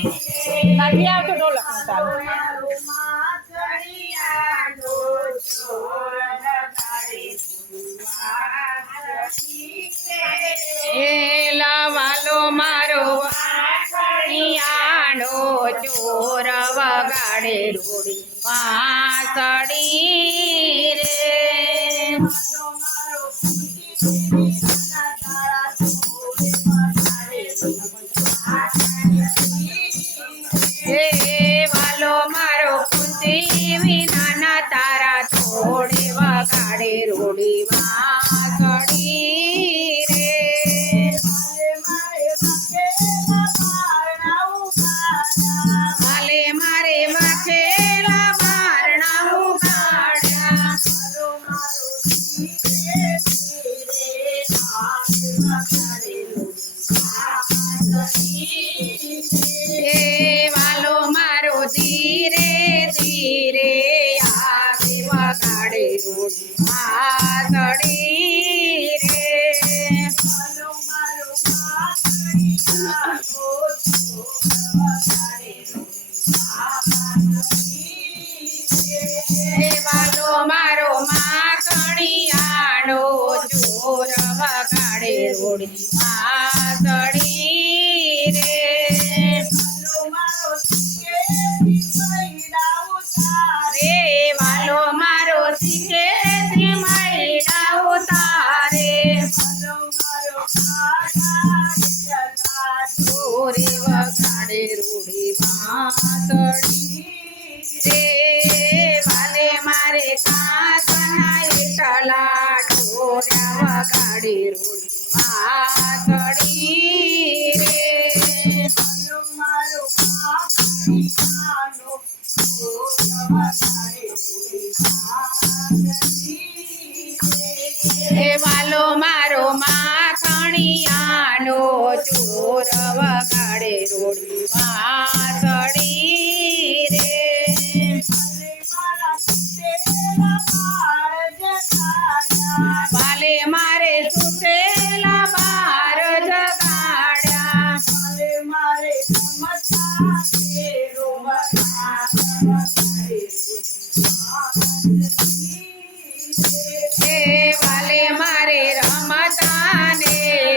નથી આવતો ઢોલક નો તાલ એ લાવાલો મારો આણો ચોર વગાડે રોડી વાંસળી રે હે વાલો મારો કુંતી વિનાના તારા થોડે વગાડે રોડી વાંસળી રે હાલે મારે વાંચેલા બારણા ઉગાડ્યા એ વાલો મારો ધીરે ધીરે આવે વગાડે રોડી વાંસળી રે હે વાલો મારો માખણિયાણો ચોર વગાડે રોડી વાંસળી રે રે વાલો મારો શીખેથી મૈડા ઉતારે ચોરી વગાડે રોડી વાંસળી રે વાલે મારે કાચના એટલા ઢોર્યા વગાડે રોડી વાંસળી રે હે વાલો મારો માખણિયાનો ચોર વગાડે રોડી વાંસળી રે વાલે મારે સુતેલા બાર જગાડ્યા હે વાલે મારે રમતા ને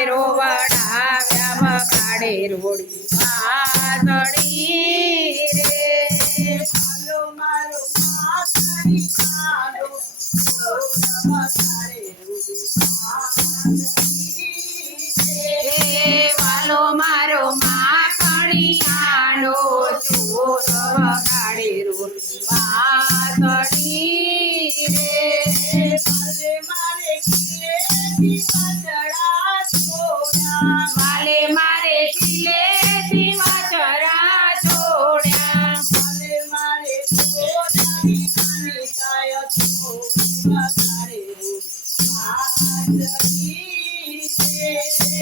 રોવડાવ્યા વગાડે રોડી વાંસળી રે હે વાલો મારો માખણિયાનો ચોર વગાડે રોડી વાંસળી રે વાલે મારે કિલ્લેથી વાછરા છોડ્યા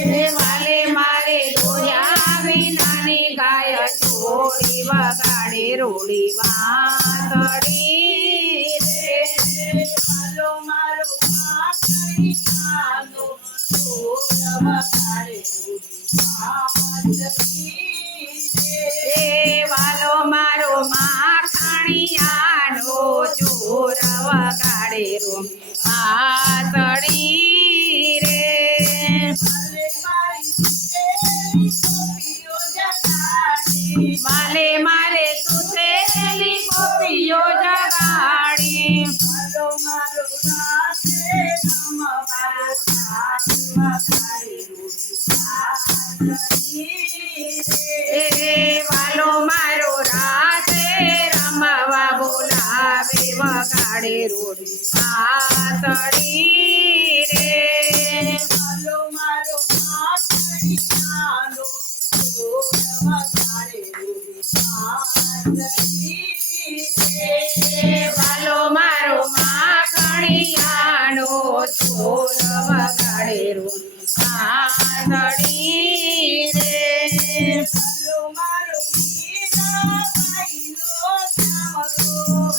હે વાલે મારે દોયા વિનાની ગાય છોડી વગાડે રોડી વાંસળી રે એ વાલો મારો માખણિયાનો ચોર વગાડે રોડી વાંસળી રે વાલે મારે સુતેલી ગોપીઓ જગાડી એ વાલો મારો રાતે રમવા બોલાવે વગાડે રોડી વાંસળી રે વાલો મારો માખણિયાનો ચોર વગાડે રોડી વાંસળી રે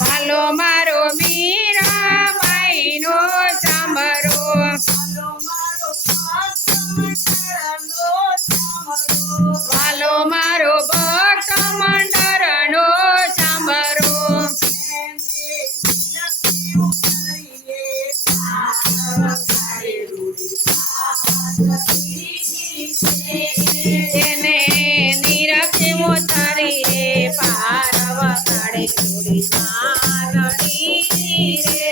વાલો મારો મીરાબાઈનો ચામરો વાલો મારો ભક્ત તરીએ પાર વગાડે રૂડી ચાંદણી રે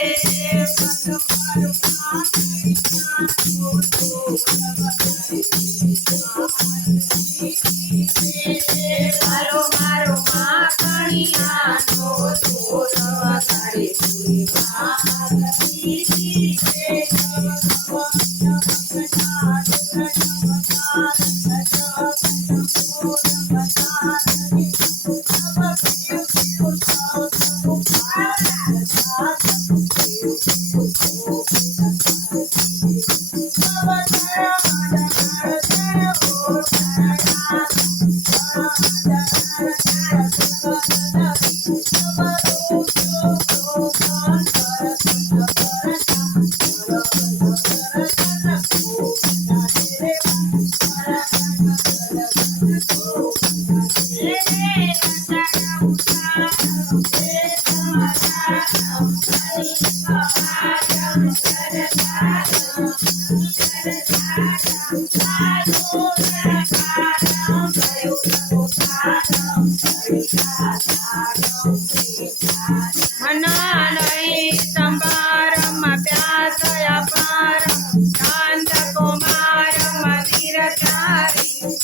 વાલો મારો માખણિયાનો ઢોલ વગાડે રૂડી ચાંદણી રે મનાલય સંભારમ પ્યાસયા પારમ શાંત કુમારમ વીરચારી